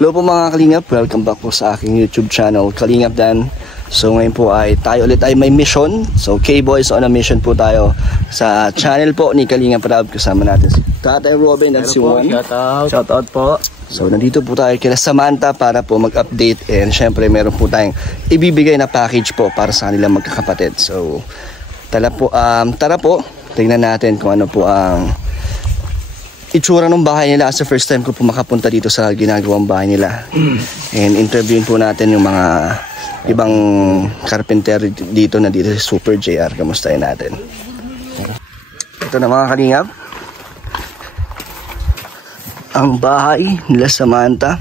Hello po mga Kalingap, welcome back po sa aking YouTube channel, Kalingap Dan. So ngayon po ay tayo ulit ay may mission. So K-Boys on a mission po tayo sa channel po ni Kalingap Rab. Kasama natin si Tatay Robin at si Juan. Shoutout po. So nandito po tayo kila Samantha para po mag-update. And syempre meron po tayong ibibigay na package po para sa kanilang magkakapatid. So tara po, tingnan natin kung ano po ang itsura ng bahay nila. As the first time ko po makapunta dito sa ginagawang bahay nila. And interviewin po natin yung mga ibang carpenter dito na dito sa Super JR. Kamustahin natin. Ito na mga Kalingap, ang bahay nila Samantha.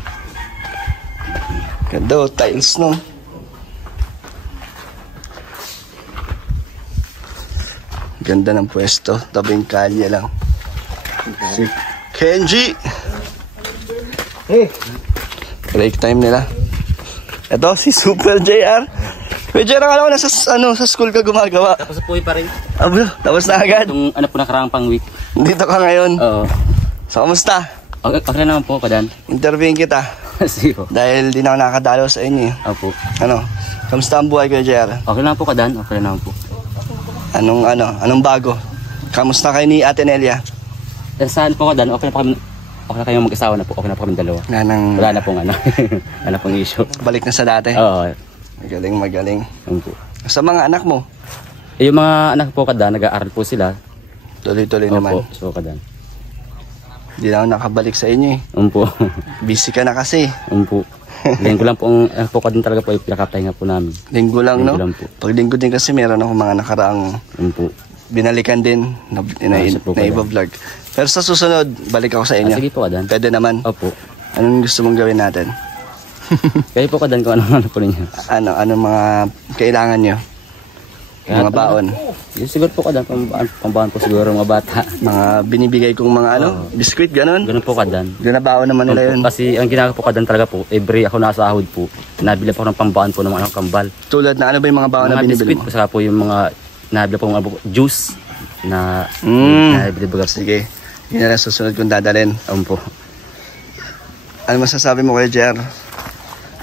Ganda o, tiles no. Ganda ng pwesto, tabing kalye lang. Si Kenji. Break time nila. Ito si Super JR. Kuya JR, akala ko sa school ka gumagawa. Tapos po pa rin. Abo, tapos na agad. Itong ano po nakarang pang week. Dito ka ngayon. Oo. So, kamusta? Okay naman po, Kadan. Interviewin kita. Sige. Dahil di na ako nakakadalo sa inyo eh. Opo. Ano? Kamusta ang buhay, Kuya JR? Okay naman po, Kadan. Okay naman po. Anong bago? Kamusta kayo ni Ate Nelia? Saan po, Kadan? Okay na kayong mag-asawa na po. Okay na po kami dalawa. Wala na pong wala pong issue. Balik na sa dati? Oo. Magaling. Opo. Sa mga anak mo? Yung mga anak po, Kadan, nag-aaral po sila. Tuloy-tuloy naman. Opo. So, Kadan. Hindi na ako nakabalik sa inyo eh. Opo. Busy ka na kasi. Opo. Linggo lang po po Kadan talaga po, pinakapahinga po namin. Linggo lang, no? Lang po. Pag linggo din kasi meron ako mga nakaraang binalikan din na iba-vlog. Pero sa susunod, balik ako sa inyo. Sige po, Kadan. Pwede naman. Opo. Anong gusto mong gawin natin? Kayo po, Kadan, kung ano po ninyo. Anong mga kailangan nyo? Mga baon. Yung siguro po, Kadan, pambahan po siguro mga bata. Mga binibigay kong mga biskuit, gano'n? Ganun po, Kadan. Ginabaon naman nila yun. Kasi ang ginagawa po, Kadan, talaga po, every ako nasahod po, nabili po ng pambahan po ng mga kambal. Tulad na ano ba yung mga baon na binibili mo? Mga biskuit po, saka po yung mga nabili po mga juice na nabili po. Sige, yun na lang susunod kong dadalhin. Po. Ano masasabi mo kay JR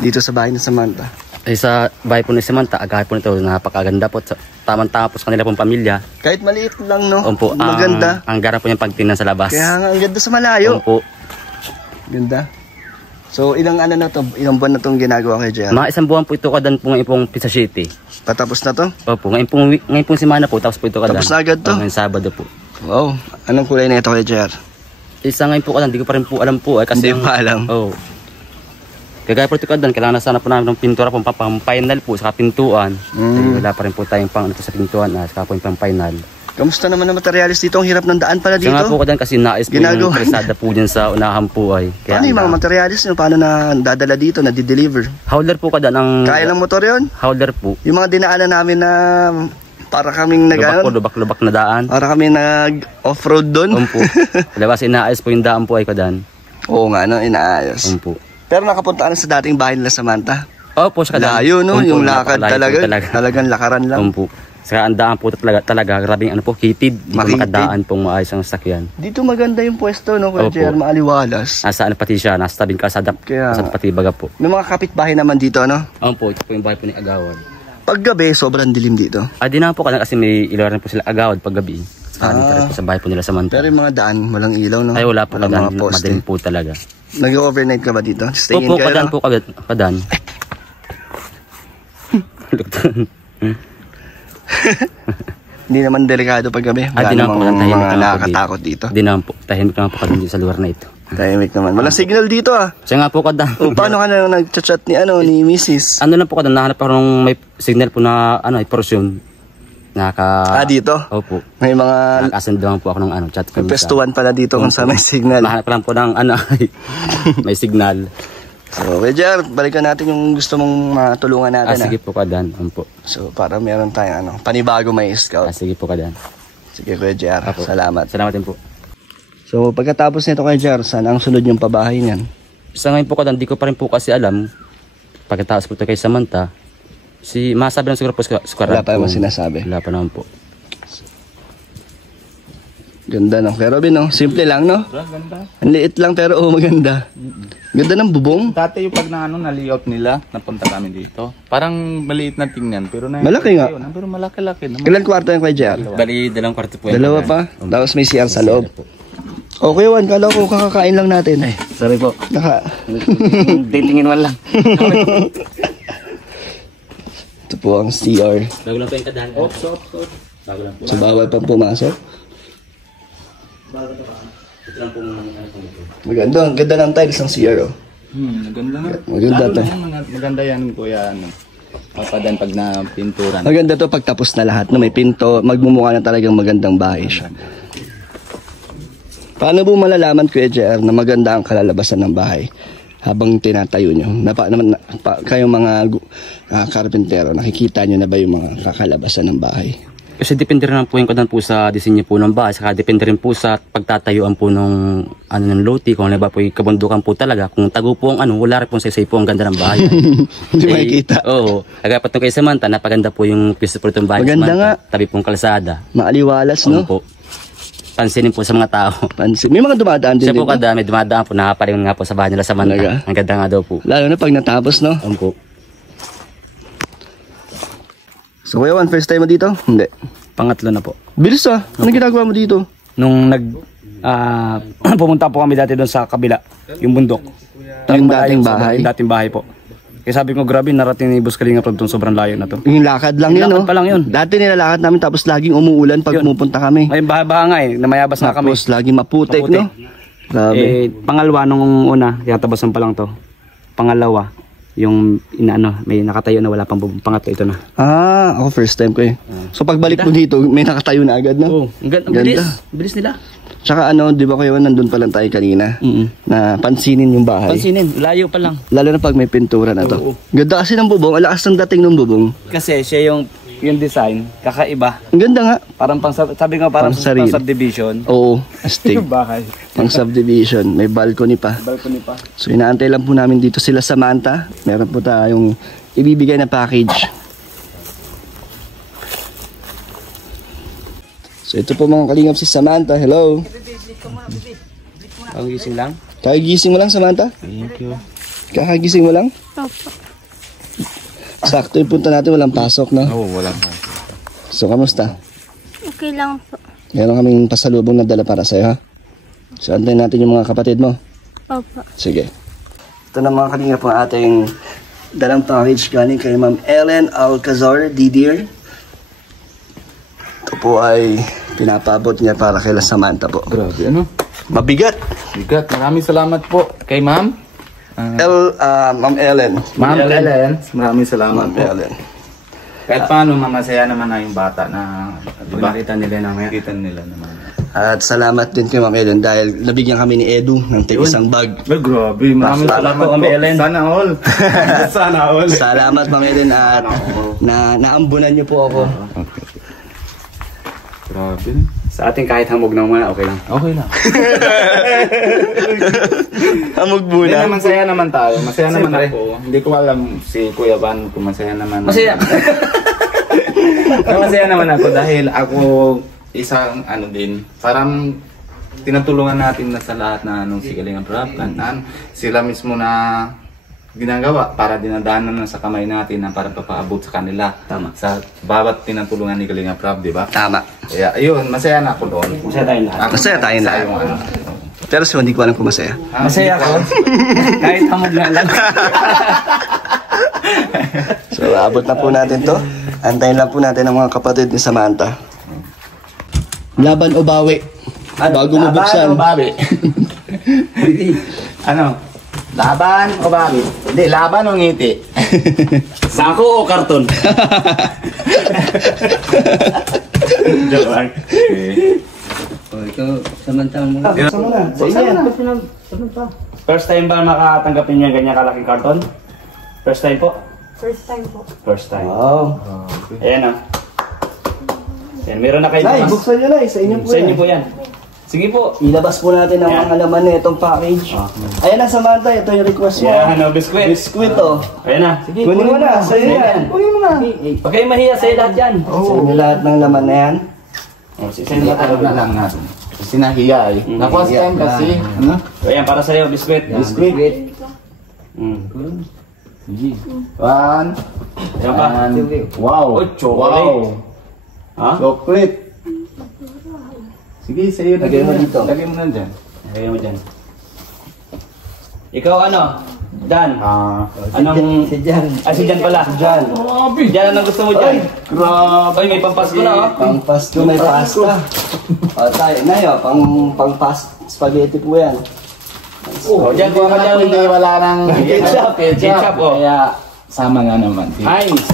dito sa bahay ni Samantha? Sa bahay po ni Samantha, agahe po nito, napakaganda po. Tamang-tama po sa kanila pong pamilya. Kahit maliit lang, no? Opo, maganda. Ang gara po yung pagtingnan sa labas. Kaya nga, ang ganda sa malayo. Opo. Ganda. So, ilang buwan na itong ginagawa kay JR? Mga isang buwan po ito, Kadan, po ngayon pong Pizza City. Patapos na to? Opo, ngayon pong semana po, tapos po ito, Kadan. Tapos na agad to? Ngayong Sabado po. Wow, anong kulay na ito kay JR? Isa ngayon po, Kadan, hindi ko pa rin po alam po. Kasi hindi pa alam? Oo. Kagaya po ito, Kadan, kailangan na sana po namin ng pintura pang final po, saka pintuan. Wala pa rin po tayong pang sa pintuan, saka po yung pang final. Kamusta naman ang materialis dito? Ang hirap ng daan pala dito. Siya nga po, Kadan, kasi nais po yung kalsada po dyan sa unahan po ay. Kaya paano yung mga materialis nyo? Paano na dadala dito, na di-deliver? Howler po, Kadan. Kaya ng motor yun? Howler po. Yung mga dinaanan namin na para kaming lubak na daan. Para kami nag-off-road doon. Po. Labas inaayos po yung daan po ay, Kadan. Oo nga, no? Inaayos. Po. Pero nakapunta na sa dating bahay nila Samantha. Opo, sa Kadan. Layo, no? Yung lakad talaga. Talagang lakaran lang. Po. Saka ang daan po talaga grabing hitid. Di pa makadaan pong maayos ang sakyan. Dito maganda yung pwesto, no? Kuya JR, maaliwalas. Nasa pati siya, nasa tabing kalsada. Sa pati baga po. May mga kapitbahay naman dito, no? Po, ito po yung bahay po ni Agawad. Paggabi, sobrang dilim dito. Di naman po kasi may ilaw rin po sila Agawad paggabi. Dito rin po sa bahay po nila Samantha. Pero yung mga daan, walang ilaw, no? Ay, wala po, Kadan. Madilim po talaga. Nag-overnight ka ba dito? Stay in kayo, Kadan, no? Po, Kadan. Hindi naman delikado paggabi. Wala namang mga nakakatakot dito. Hindi naman po. Tahimik naman po, Kadan, dito sa lugar na ito. Tahimik naman. Walang signal dito, ah. Siya nga po, Kadan. Paano ka na nag-chat ni Mrs.? Ano lang po, Kadan, nahanap ako ng may signal po na portion. Dito? Opo. May mga nakasend lang po ako ng chat. May pestuan pala dito kung saan may signal. Nahanap lang po ng may signal. So, okay, JR, balikan natin yung gusto mong matulungan natin. Sige po, Kadan. Po. So, para meron tayong panibago may scout. Sige po, Kadan. Sige, Kuya JR. Salamat. Salamat din po. So, pagkatapos nito, Kuya JR, saan ang sunod yung pabahay niyan? Sa ngayon po, Kadan, di ko pa rin po kasi alam. Pagkatapos po ito kay Samantha, masabi lang siguro po Wala pa naman sinasabi. Wala pa naman po. Ganda no. Kaya Robin no, simple lang no. Ganda. Ang liit lang pero maganda. Ganda ng bubong. Dati yung pag na layout nila, napunta kami dito. Parang maliit na tingnan pero Malaki nga. Pero malaki-laki naman. Ilan kwarto yung kay JR? Bali, dalawang kwarto po. Dalawa pa. Tapos may CR sa loob. Okay, Juan. Kala ko kakakain lang natin. Sorry po. Titingin man lang. Ito po ang CR. Bago lang po yung kadahan. Bago lang po. So, bawal pang pumasok. Ito lang pong ano po ito. Maganda. Ang ganda ng tiles ng CR. Oh. Maganda nga. Maganda Lalo to. na yan, maganda yan kuya. Ano. Papadan pag na pinturan. Maganda to pag tapos na lahat. No? May pinto. Magmumukha na talagang magandang bahay siya. Paano po malalaman, Kuya JR, na maganda ang kalalabasan ng bahay habang tinatayo nyo? Kayong mga karpentero, nakikita nyo na ba yung mga kakalabasan ng bahay? Kasi depende rin po yung kadan po sa disenyo po ng bahay. Saka depende rin po sa pagtatayuan po ng ng loti. Kung ano ba po yung kabundukan po talaga. Kung tago po ang wala rin po say po ang ganda ng bahay. Hindi makikita. Oo. Kaya patong kay Samantha, napaganda po yung piso po itong bahay. Maganda Samantha, nga. Tabi pong kalsada. Maaliwalas, no? Po. Pansinin po sa mga tao. May mga dumadaan din Siya po dito. may dumadaan po. Nakaparin nga po sa bahay nila Samantha. Talaga? Ang ganda nga daw po. Lalo na pag natapos, no? Po. So, Kuya Juan, first time mo dito? Hindi. Pangatlo na po. Bilis ah. Anong ginagawa mo dito? Nung pumunta po kami dati doon sa kabila, yung bundok. Yung dating bahay? Yung dating bahay po. Kaya sabi ko, grabe, narating ni Boss Kalinga Rob itong sobrang layo na to. Yung lakad lang yun, no? Lakad pa lang yun. Dati nilalakad namin tapos laging umuulan pag pumupunta kami. Ngayon, baha-baha nga eh, namayabas na kami. Tapos laging maputik, Maputik. no? Grabe. Pangalawa nung una, yatabasan pa lang to. Pangalawa, yung may nakatayo na wala pang bubong. Pangatlo, ito na. Ako first time ko eh. So pagbalik mo dito, may nakatayo na agad, no? Oo, ang bilis. Bilis nila. Tsaka di ba kayo, nandun pa lang tayo kanina, na pansinin yung bahay. Pansinin, layo pa lang. Lalo na pag may pintura na to. Ganda kasi ng bubong, ang lakas ng dating ng bubong. Kasi siya yung design, kakaiba. Ang ganda nga. Parang sabi nga parang Pang sarili. subdivision. Oo, astig. Yung bahay. Pang subdivision, may balcony pa. Balcony pa. So inaantay lang po namin dito sila Samantha. Meron po tayong ibibigay na package. So ito po mga kalingap si Samantha. Hello. Kagising lang? Kakagising mo lang, Samantha? Thank you. Kakagising mo lang? Opo. Sakto yung punta natin, walang pasok, no? Oo, wala po. So kamusta? Okay lang po. Meron kaming pasalubong na dala para sa'yo, ha? So antayin natin yung mga kapatid mo. Opo. Sige. Ito na mga kalingap ang ating dalang package galing kay Ma'am Ellen Alcazar Didier. Ito po ay pinapabot niya para kay Samantha po. Grabe, ano? Mabigat. Bigat. Maraming salamat po kay ma'am. Ma'am Ellen. Ma'am Ellen. Maraming salamat Ma'am po. Ellen. Kahit paano, masaya naman na yung bata na, diba? Nakita nila na Nakita nila naman. At salamat din kay Ma'am Ellen dahil nabigyan kami ni Edu ng tig-isang bag. Well, grabe. Maraming salamat po, Ma'am Ellen. Sana all. Sana all. Salamat Ma'am Ellen at naambunan niyo po ako. Grabe. Sa ating kahit hamog na muna, okay lang. Okay lang. Amog Hindi muna. naman masaya naman tayo. Masaya naman Siyempre. ako. Hindi ko alam si Kuya Van kung masaya naman. Masaya. Masaya naman ako dahil ako isang din. Parang tinutulungan natin na sa lahat na si Kalinga Rob. Sila mismo na ginagawa para dinadaanan na sa kamay natin na para papaabot sa kanila. Tama. Sa bawat tinutulungan ni Kalinga Rob, di ba? Tama. Kaya ayun, masaya na ako doon. Masaya tayong lahat. Masaya tayong lahat. Yung ano. Pero so hindi ko alam kung masaya. Masaya ako. Kahit hamog na lang. So abot na po natin to. Antayin lang po natin ang mga kapatid ni Samantha. Laban o bawi? Bago mo buksan. Laban o bawi? Ano? Laban o bawi? Hindi, laban o ngiti. Sako o karton? Joke lang. Ikaw, Samantha mo. Sa inyo. First time ba makatanggapin niya ganyan kalaking karton? First time po? First time po. First time. Wow. Ayan ah. Ayan, meron na kayo Nay, bukas. buksan nyo na. Sa inyo po Sa inyo yan. po yan. Sige po. Ilabas po natin ang mga laman na itong package. Ayan na Samantha, ito yung request mo. Yan, ano, biskwit. Biskuit oh. Ayan na. Sige, Kunin mo na, sa'yo yan. Kunin mo na. Huwag kayong mahiya sa'yo lahat yan. Sa inyo lahat ng laman na yan. Oh, sa inyo lahat. Ano na lang natin. Kasi nahiya eh. Nakuha si time kasi. Ano? So, ayan, para sa'yo, biskwit. Biscuit. Sige. One. Ayan pa. Wow. Oh, chocolate. Wow. Ha? Chocolate. Sige, sa'yo. Lagay mo dito. Lagay mo na dyan. Lagay mo dyan. Ikaw ano? Dan. Anong... Si Jan. Si Jan pala. Jan. Jan, anong gusto mo dyan? Grabe. Ay, may pampasko na oh. Pang pasto may pasta. O tayo, Nay, pang spaghetti po yan. Oh, dyan, kuha ka dyan. Hindi wala nang Ketchup. Ketchup, oh. Kaya sama nga naman. Heinz.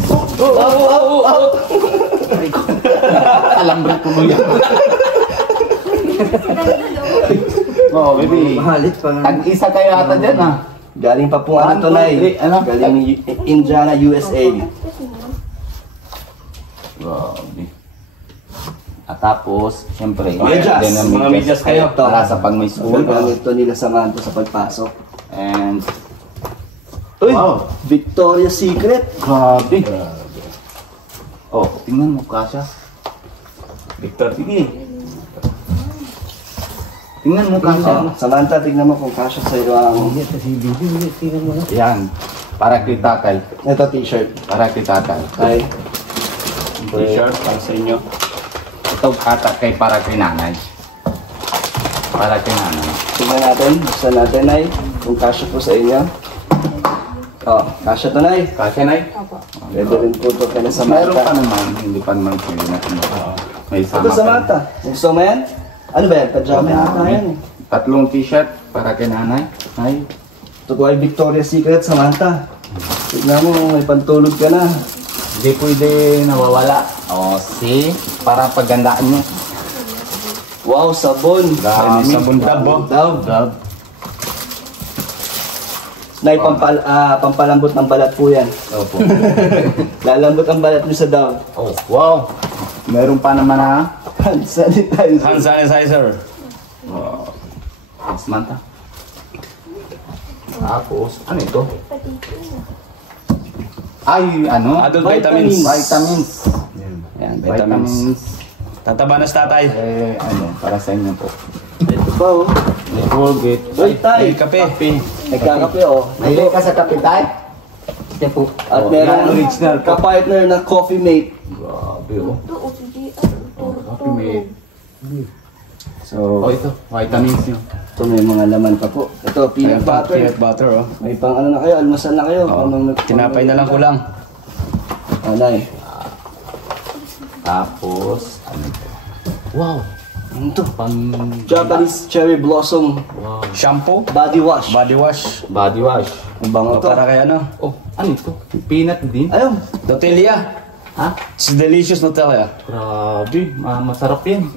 Alambre ko mo yan. Oh, baby. Mahalit pa nga. Tag-isa kayo ata dyan ah. Galing pa po ano to, Nay. Ano? Galing Indiana, USA. Grabe. At tapos, siyempre, Medyas. din ang Mga medyas kayo. para sa pag may school. Gagamit to nila sa manto sa pagpasok. And, Uy! Wow. Victoria's Secret! grabe. Oh, tingnan mo, Kasha. Victor, sige. Tingnan mo, Kasha. Samantha, tignan mo kung kasya sa iyo ang... Yan. Para kay tatay. Ito t-shirt. Para kay tatay. Ay, T-shirt para sa inyo. Ito ata kay para kay nanay. Para kay nanay. tignan natin. Buksan natin, Nay. Kung kasya po sa inyo. Oh, kasya to, Nay. Kasha, Nay? Pwede rin po ito kaya sa Meron pa Samantha. naman. Hindi pa naman pwede na. May sama Ito pa. Samantha. Gusto mo yan? Ano ba yan? Pajama yata yan eh. Tatlong t-shirt para kay nanay. Ay. Ito po ay Victoria's Secret, Samantha. Tignan mo, may pantulog ka na. Hindi pwede nawawala. O, see? Para paggandaan nyo. Wow, sabon. Dami. Sabon dab, oh. Dab. Nay, pampalambot ng balat po yan. Opo. Lalambot ang balat nyo sa dab. Oh, wow. Meron pa naman na. Hand sanitizer. Hand sanitizer. Wow. Samantha. Tapos, ano ito? Ay, ano? Adult vitamins. Vitamins. Yan, vitamins. Tataba na sa tatay. Eh, ano, para sa inyo po. Ito pa oh. May Colgate. Uy, tay. May kape. Nagkakape oh. May ka sa kapitay? At Oh, meron yan, original po. ka-partner na coffee mate. Grabe, oh. Coffee mate. Oh, ito. Vitamins nyo. Ito may mga laman pa po. Ito, peanut butter. Peanut butter, oh. May pang ano na kayo, almusal na kayo. Tinapay na lang kulang. Alay. Tapos, ano ito? Wow. Ano to? Pang Japanese cherry blossom Shampoo. body wash. Body wash. body wash. Ang bango to. Para kay ano? Oh, ano ito? Peanut din? Ayun. Nutella. Ha? It's delicious Nutella. Grabe, masarap yan.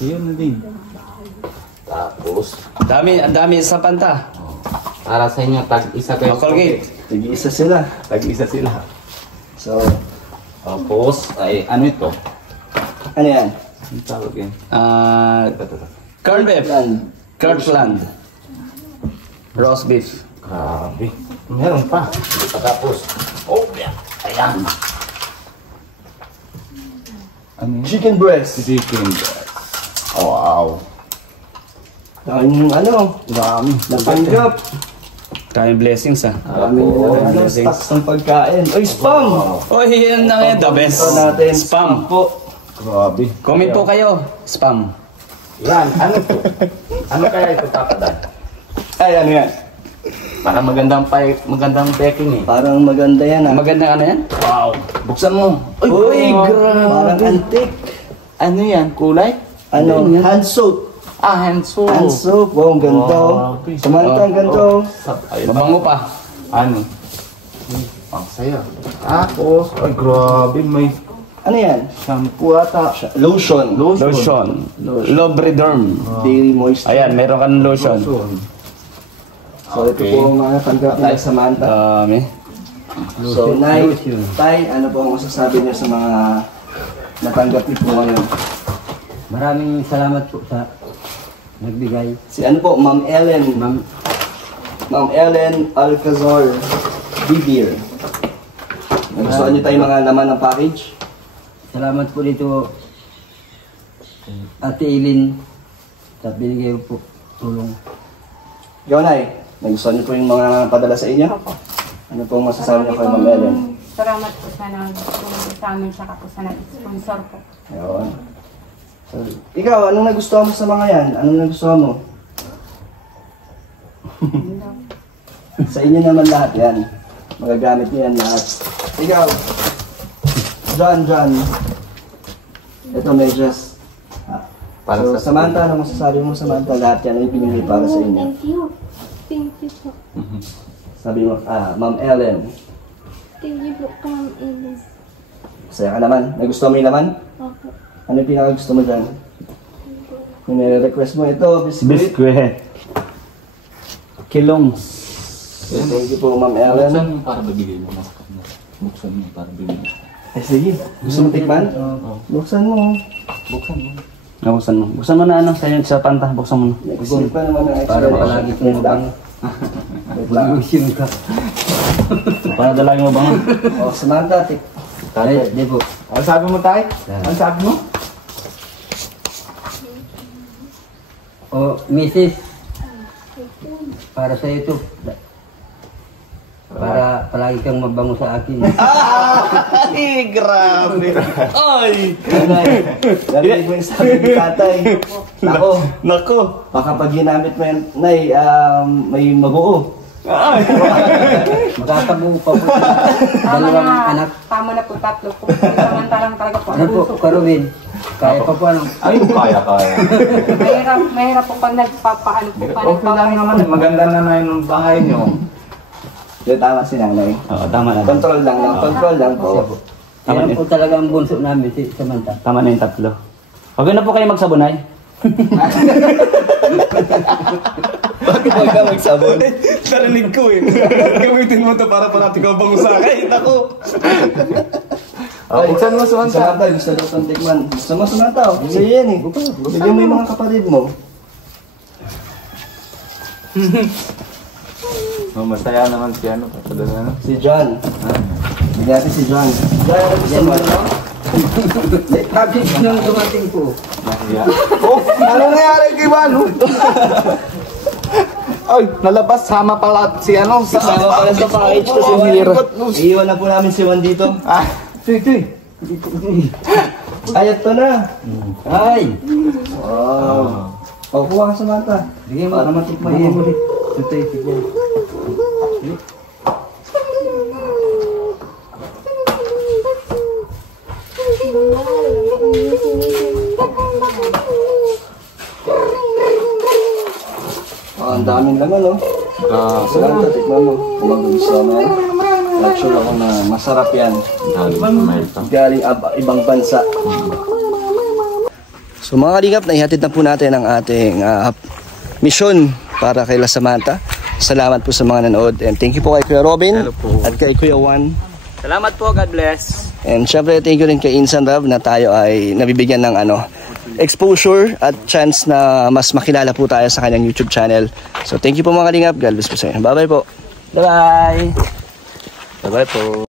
Yun na din. Tapos, Ang dami sa panta. para sa inyo, tag-isa kayo. Colgate. Tig-isa sila. Tag-isa sila. So, Tapos, ay, ano ito? ano yan? Ang tawag yan? Corned beef. Yan. Kirkland. Roast beef. Grabe. Meron pa. Tapos, oh, yeah. Ayan. Ano yun? Chicken breast. Chicken. Oh, wow. Ang ano, Dami. natanggap. Kaming blessings ah. Maraming nilalagyan. Stocks ng pagkain. Ay, spam! Oh, yan na yan. The best. Ito natin. Spam. po. Grabe. Comment po kayo. Spam. Yan, ano to? Ano kaya ito tapadan? Ay, ano yan? Para magandang packing eh. Parang maganda yan ah. Maganda ano yan? Wow. Buksan mo. Uy, parang antique. Ano yan? Kulay? Ano? Hand soap. Hand soap. Hand soap. Wow, ang ganda. oh. Grabe. Samantha, ang ganda. oh. Mabango pa. Ano? Ang saya. Tapos, ay grabe, may Ano yan? shampoo ata. Lotion. Lotion. Lubriderm. Daily moisture. Ayan, meron ka ng lotion. So, ito po ang mga tanggap nila Samantha. Dami. So, Nay, Tay, ano po ang masasabi niyo sa mga natanggap niyo po ngayon? Maraming salamat po sa nagbigay. Si ano po, Ma'am Ellen. Ma'am Ellen Alcazar Bibir. Nagustuhan niyo tayo mga laman ng package? Salamat po dito Ate Eileen Sa binigay po tulong. Ikaw, Nay, nagustuhan niyo po yung mga padala sa inyo? Opo. Ano pong masasabi niyo kay Ma'am Ellen? Salamat po sa nagtulong sa amin, saka po sa nag-sponsor po. Ayun. So, ikaw, anong nagustuhan mo sa mga yan? Anong nagustuhan mo? Sa inyo naman lahat yan. Magagamit niyo yan lahat. Ikaw, John. Ito, medyas. Para So, sa Samantha, ano masasabi mo, Samantha? Lahat yan ay pinili para sa inyo. Thank you. Thank you po. Sabi mo, Ma'am Ellen, Thank you po, Ma'am Ellen. masaya ka naman? Nagustuhan mo yung laman? Opo. Ano yung pinakagusto mo dyan? Kung nire-request mo ito, biscuit. Biskwit. Kilong. So, thank you po, Ma'am Ellen. Buksan mo para bibigay mo. Buksan mo para bibigay mo. Ay, sige. Gusto mo tikman? Buksan mo. Buksan mo. Buksan mo. Buksan mo na ano, sa panta. Buksan mo na. Nag-isip pa naman ng Para extra. palagi po mabango. Mag-iusim ka. Para dalagin mo ba nga? O, Samantha, Ay, di po. Ano sabi mo, Tay? Ano sabi mo? O, Mrs. Para sa ito. Para palagi kang mabango sa akin. Ay, grabe. Ay! Narinig mo yung sabi ni tatay. Nako. Baka pag ginamit mo yan, Nay, may mabuo. Magkakabuo pa po. Tama Dalawang na, anak. tama na po, tatlo po. Samantalang talaga po Ano ang po, puso. Karubin? Kaya pa po ano? Ay, kaya. Mahirap po pag nagpapaano po. Okay lang naman. Maganda na yung bahay nyo. Di, tama si nanay. Oo, tama na. Control lang po. Yan po talaga ang bunso namin, si Samantha. Tama na yung tatlo. Okay na po kayo magsabunay? Bakit huwag ka magsabon? Narinig ko eh. Gamitin mo to para parati ka bango sa akin. Ako. Buksan mo, Samantha. Samantha, gusto daw itong tikman. Gusto mo, Samantha? Gusto yan eh. Bigyan mo yung mga kapatid mo. Masaya naman si ano. Si John. Bigyan natin si John. John, ano gusto mo? Bakit nung dumating po? Oh, ano nangyari kay Manu? Ay, nalabas. Sama pala si ano. Kasama pala sa package ko si Hira. Iiwan na po namin si Juan dito. Tuy. Ayat to na. Ay! Wow. O, kuha ka Samantha. Bigyan mo. Para matikman Bigyan mo mo. rin. Tuy, bigyan. Oh, ang daming laman, no? Samantha, tikman mo. Kung magugustuhan mo yan. Not sure ako na masarap yan. Galing ibang bansa. So mga kalingap, naihatid na po natin ang ating mission para kay La Samantha. Salamat po sa mga nanood. And thank you po kay Kuya Robin at kay Kuya Juan. Salamat po, God bless. And syempre thank you rin kay Insan Rob na tayo ay nabibigyan ng exposure at chance na mas makilala po tayo sa kanyang YouTube channel. So thank you po mga kalingap. God bless po sa inyo. Bye bye po. Bye-bye. Bye bye po.